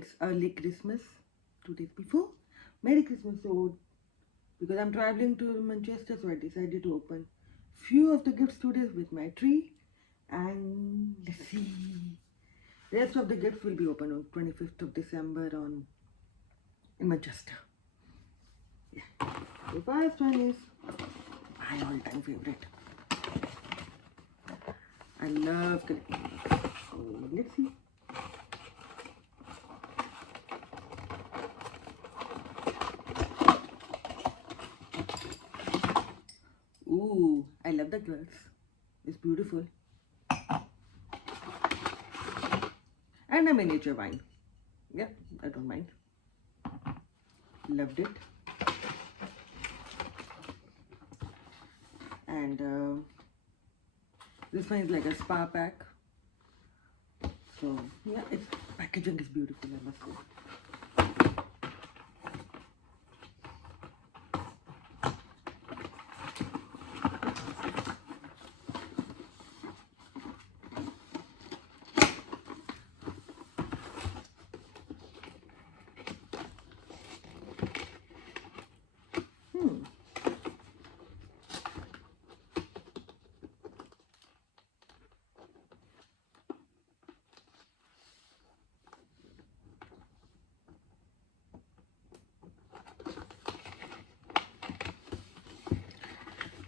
It's early Christmas, 2 days before. Merry Christmas. So because I'm traveling to Manchester, so I decided to open few of the gifts today with my tree. And let's see. Rest of the gifts will be open on 25th of December in Manchester. Yeah. The first one is my all-time favorite. I love collecting. So let's see. Ooh, I love the girls. It's beautiful. And a miniature wine. Yeah, I don't mind. Loved it. And this one is like a spa pack. So yeah, its packaging is beautiful, I must say.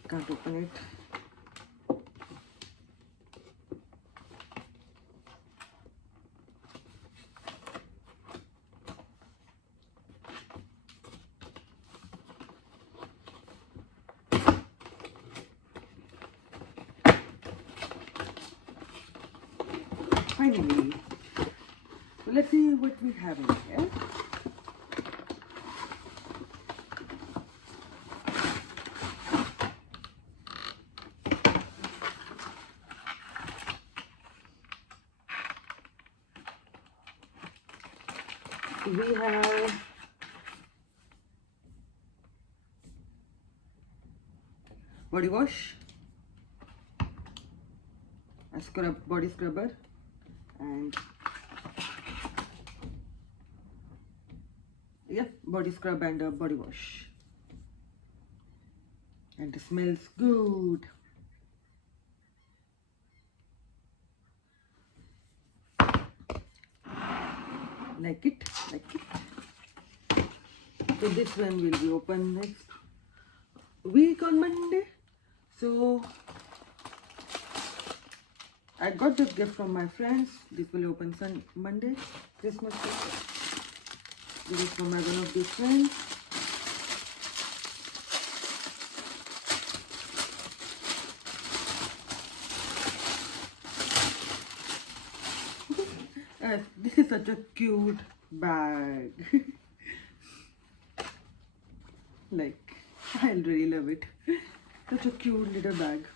Can't open it. Finally. So let's see what we have in here. We have body wash, a body scrubber, and yeah, body scrub and a body wash. And it smells good. Like it. So this one will be open next week on Monday. So I got this gift from my friends. This will open Monday, Christmas gift. This is from one of the friends. This is such a cute bag. Like, I really love it. Such a cute little bag.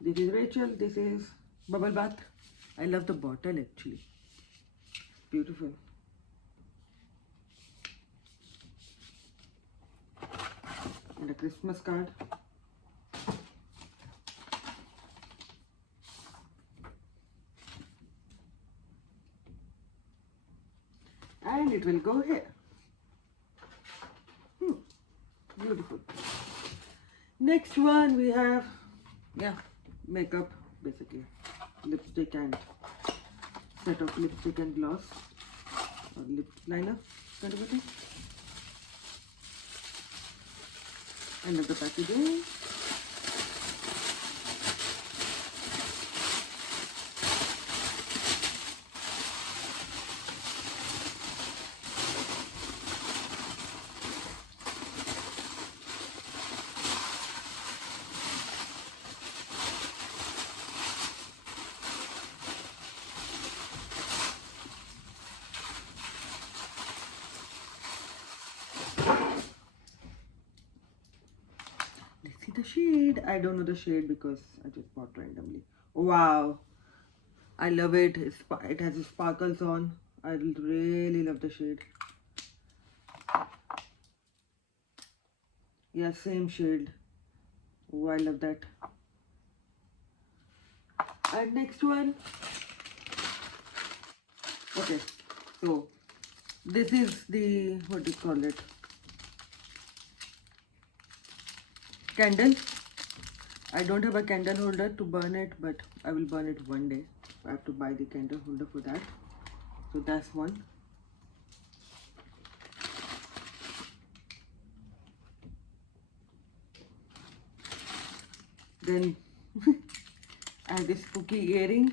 This is Rachel. This is Bubble Bath. I love the bottle actually. Beautiful. And a Christmas card. And it will go here. Beautiful. Next one we have, makeup basically. Lipstick and set of lipstick and gloss or lip liner kind of a thing. End of the packaging. The shade, I don't know the shade because I just bought randomly. Wow, I love it. It has sparkles on. I really love the shade. Yeah, same shade. Oh, I love that. And next one, Okay, so this is the, what do you call it, candle. I don't have a candle holder to burn it, but I will burn it one day. I have to buy the candle holder for that. So that's one. Then I have the spooky earrings.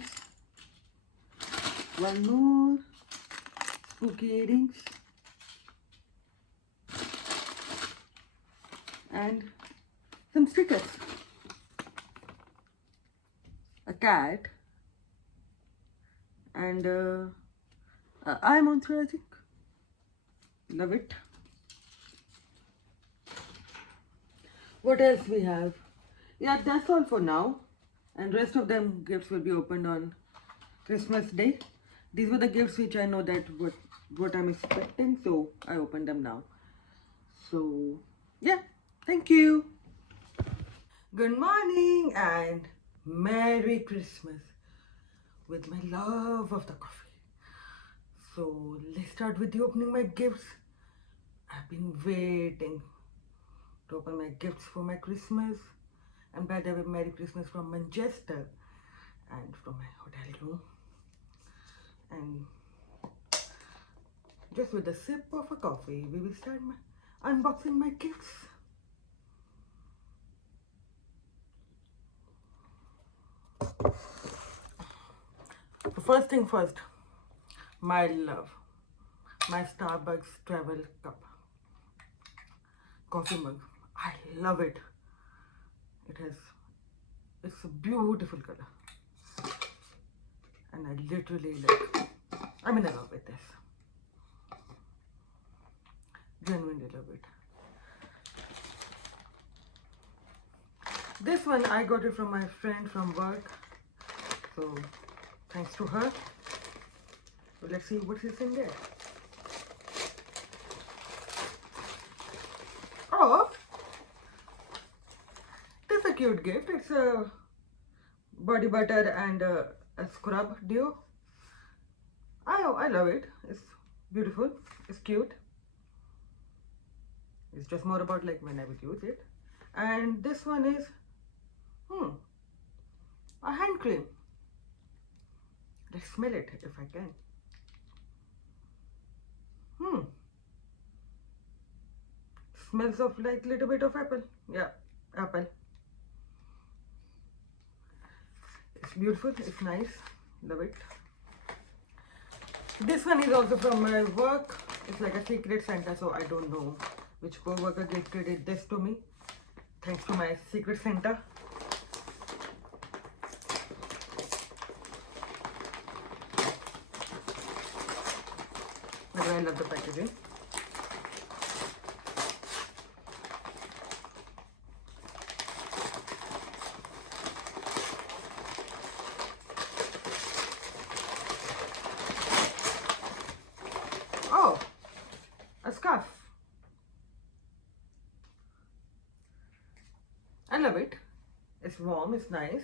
One more spooky earrings. And some stickers. A cat. And I'm on through, I think. Love it. What else we have? Yeah, that's all for now. And rest of them gifts will be opened on Christmas Day. These were the gifts which I know that what I'm expecting, so I opened them now. So yeah, thank you. Good morning and Merry Christmas with my love of the coffee. So let's start with the opening my gifts. I've been waiting to open my gifts for my Christmas. And by the way, Merry Christmas from Manchester and from my hotel room. And just with a sip of a coffee, we will start unboxing my gifts. So first thing first, my love, my Starbucks travel cup, coffee mug. I love it. It's a beautiful color. And I literally I'm in love with this. Genuinely love it. This one I got it from my friend from work. So thanks to her. So let's see what is in there. Oh, it's a cute gift. It's a body butter and a scrub duo. I love it. It's beautiful. It's cute. It's just more about like when I will use it. And this one is a hand cream. Let's smell it if I can. Smells of like little bit of apple. Yeah, apple. It's beautiful. It's nice. Love it. This one is also from my work. It's like a secret Santa, so I don't know which co-worker gifted this to me. Thanks to my secret Santa. But I love the packaging. Oh, a scarf. I love it. It's warm, it's nice.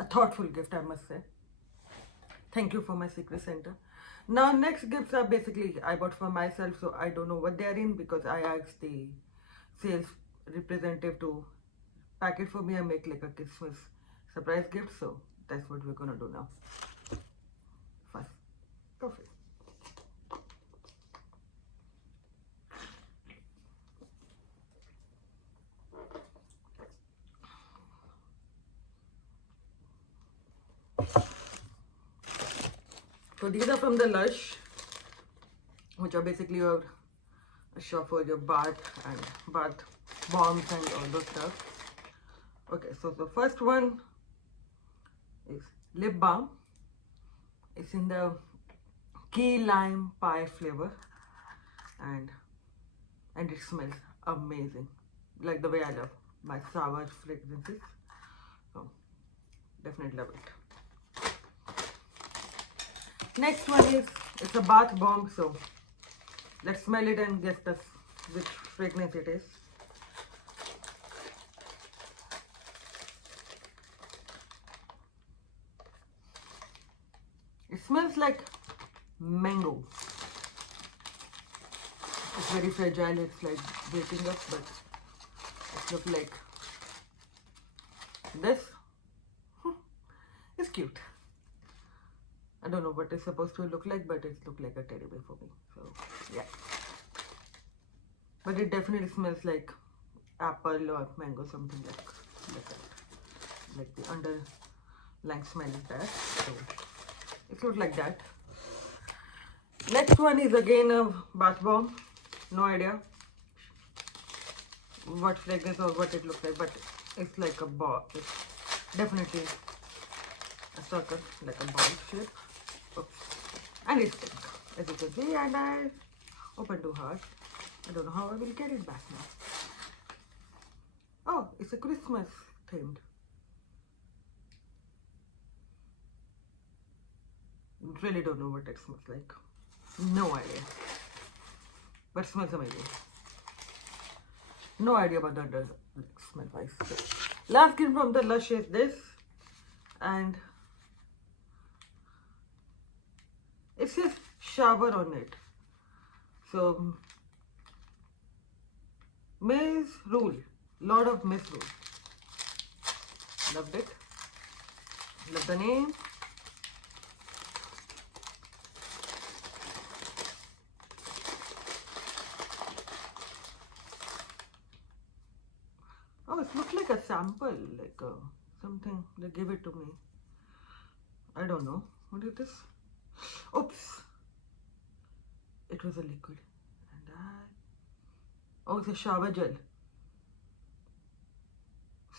A thoughtful gift, I must say. Thank you for my secret Santa. Now next gifts are basically I bought for myself, so I don't know what they are in because I asked the sales representative to pack it for me and make like a Christmas surprise gift. So that's what we're gonna do now. First, coffee. So these are from the Lush, which are basically a shop for your bath and bath bombs and all those stuff. Okay, so the first one is lip balm. It's in the key lime pie flavor, and it smells amazing, like the way I love my sour fragrances. So definitely love it. Next one is, it's a bath bomb, so let's smell it and guess which fragrance it is. Smells like mango. It's very fragile, it's like breaking up, but it looks like this. It's cute. I don't know what it's supposed to look like, but it looks like a teddy bear for me. So yeah. But it definitely smells like apple or mango, something like that. Like the underlying smell is that. So it looks like that. Next one is again a bath bomb. No idea what fragrance or what it looks like, but it's like a ball. It's definitely a circle, like a ball shape. Oops. And it's pink, as you can see, and I opened too hard. I don't know how I will get it back now. Oh, it's a Christmas themed. Really don't know what it smells like. No idea. But it smells amazing. No idea about the under smell wise. So, last skin from the Lush is this, and it says shower on it. So Maze Rule, lot of Maze Rule. Loved it. Love the name. Oh, it looks like a sample, like something. They gave it to me. I don't know. What is this? Oops. It was a liquid. And oh, it's a shower gel.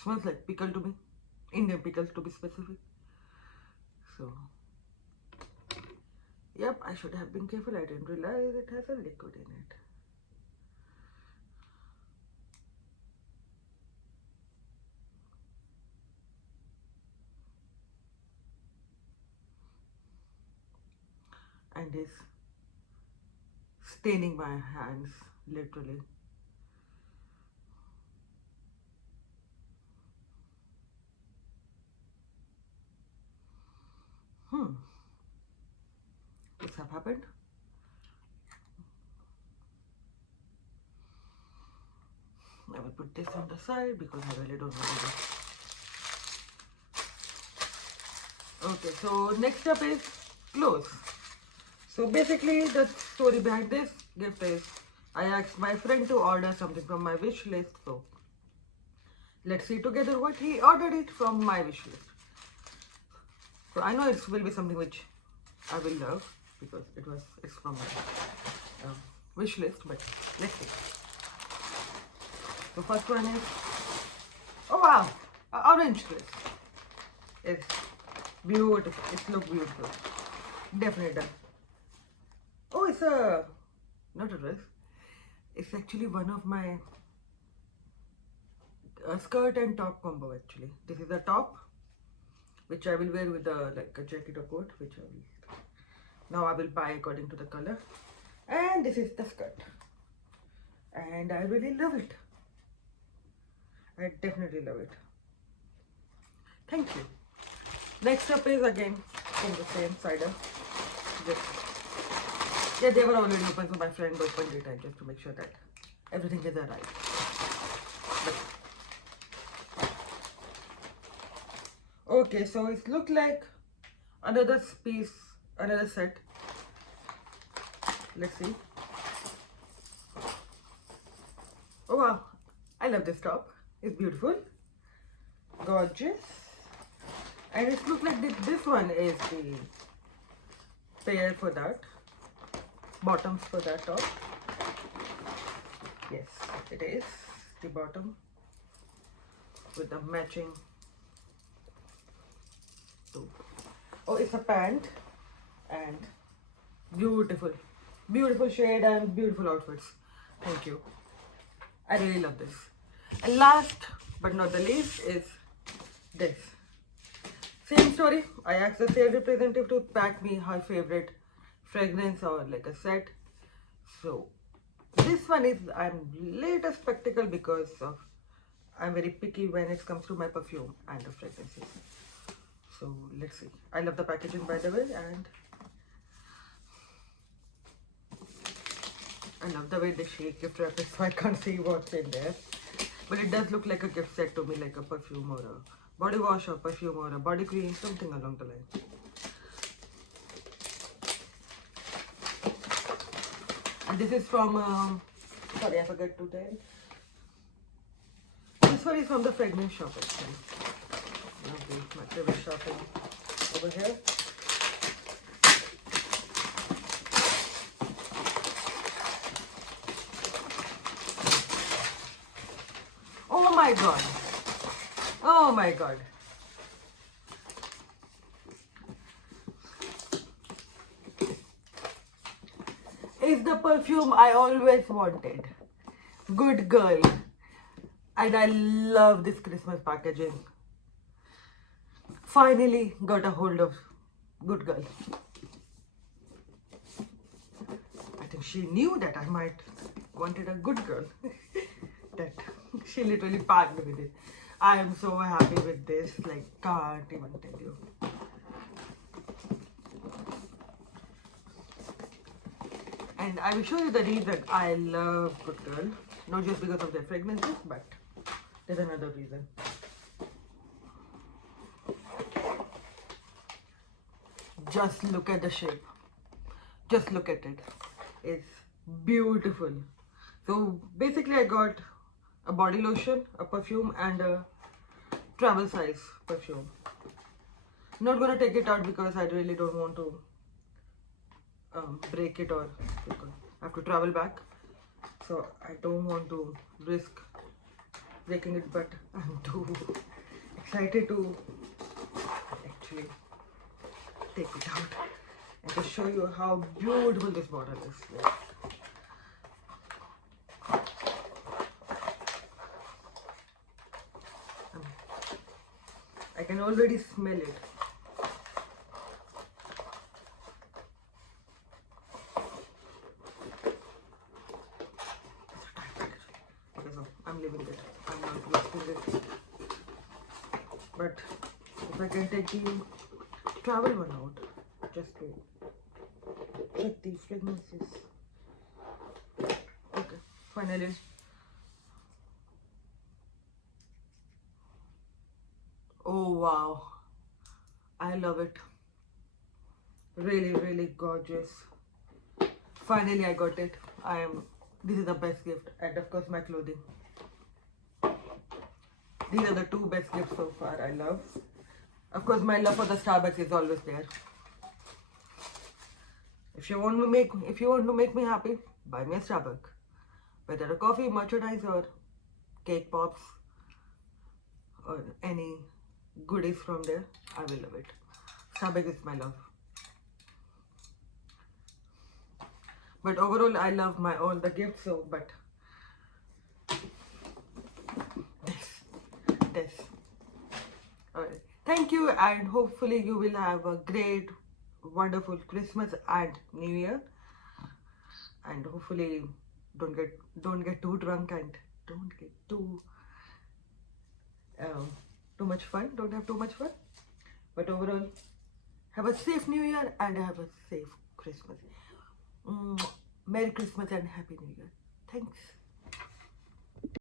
Smells like pickle to me. Indian pickles to be specific. So, yep, I should have been careful. I didn't realize it has a liquid in it. And is staining my hands, literally. This have happened. I will put this on the side because I really don't want to. Okay, so next up is clothes. So basically the story behind this gift is I asked my friend to order something from my wish list. So let's see together what he ordered it from my wish list. So I know it will be something which I will love because it's from my wish list, but let's see. The first one is, oh wow, orange dress. It's beautiful. It looks beautiful. Definitely done. Oh, it's not a dress. It's actually one of my skirt and top combo actually. This is a top, which I will wear with like a jacket or coat, which I will buy according to the color. And this is the skirt. And I really love it. I definitely love it. Thank you. Next up is again from the same cider. Yeah, they were already open, so my friend opened it just to make sure that everything is alright. Okay, so it looked like another piece, another set. Let's see. Oh wow, I love this top. It's beautiful, gorgeous, and it looks like this one is the pair for that, bottoms for that top. Yes, it is the bottom with the matching top. Oh, it's a pant and beautiful, beautiful shade and beautiful outfits. Thank you. I really love this. And last but not the least is this. Same story. I asked the sales representative to pack me her favorite fragrance or like a set. So this one is, I'm little spectacle because of I'm very picky when it comes to my perfume and the fragrances. So let's see. I love the packaging by the way, and I love the way they shake gift wrap, so I can't see what's in there. But it does look like a gift set to me, like a perfume or a body wash or perfume or a body cream, something along the line. And this is from, sorry, I forgot to tell. This one is from the fragrance shop actually. Okay, my favorite shopping over here. Oh my god. Oh my god. It's the perfume I always wanted. Good Girl. And I love this Christmas packaging. Finally got a hold of Good Girl. I think she knew that I might wanted a good girl. That she literally packed with it. I am so happy with this, like can't even tell you. And I will show you the reason I love Good Girl. Not just because of their fragrances, but there's another reason. Just look at the shape. Just look at it. It's beautiful. So basically I got a body lotion, a perfume and a travel size perfume. Not gonna take it out because I really don't want to break it or I have to travel back. So I don't want to risk breaking it, but I'm too excited to actually take it out and to show you how beautiful this bottle is. Yeah. I can already smell it. Okay, so I'm leaving it. I'm not wasting it. But if I can take the travel one out, just wait. Check the fragrances. Okay, finally. Oh wow, I love it. Really, really gorgeous. Finally, I got it. This is the best gift, and of course, my clothing. These are the two best gifts so far. I love. Of course, my love for the Starbucks is always there. If you want to make me happy, buy me a Starbucks. Whether a coffee, merchandise, or cake pops, or any goodies from there, I will love it. Starbucks is my love. But overall, I love all the gifts. So, but this. Alright. Thank you, and hopefully you will have a great, wonderful Christmas and New Year. And hopefully, don't get too drunk and don't get too much fun. Don't have too much fun. But overall, have a safe New Year and have a safe Christmas. Merry Christmas and Happy New Year. Thanks.